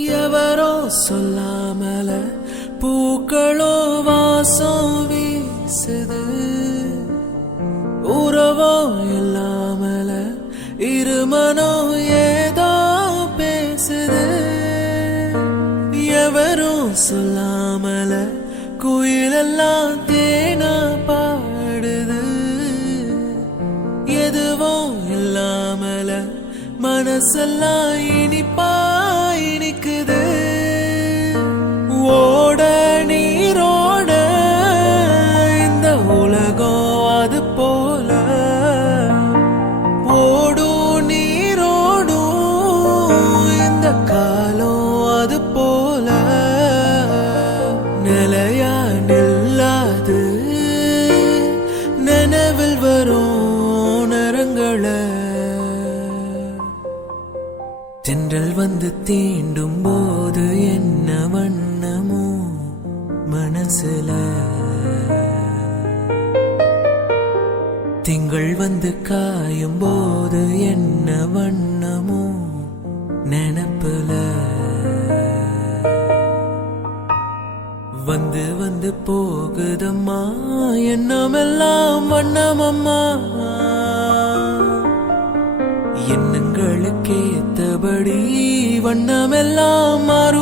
எவரோ சொல்லாமல பூக்களோ வாசம் வீசுது. உறவோ இல்லாமல இருமனோ ஏதோ பேசுது. எவரோ சொல்லாமல குயிலெல்லாம் தேனா பாடுது. எதுவோ இல்லாமல மனசெல்லாம் இனிப்பா இனிக்குது. ஓட நீரோட இந்த உலகம் அது போல ஓடும் நீரோடும் இந்த காலம் அது போல நிலையா நில்லாது நினைவில் வரும் நிறங்களை தென்றல் வந்து தீண்டும் போது என்ன வண்ணமோ மனசுல. திங்கள் வந்து காயும் போது என்ன வண்ணமோ நினப்புல. வந்து வந்து போகுதம்மா எண்ணமெல்லாம் வண்ணமம்மா. எண்ணங்களுக்கேத்தபடி வண்ணமெல்லாம் மாறும்.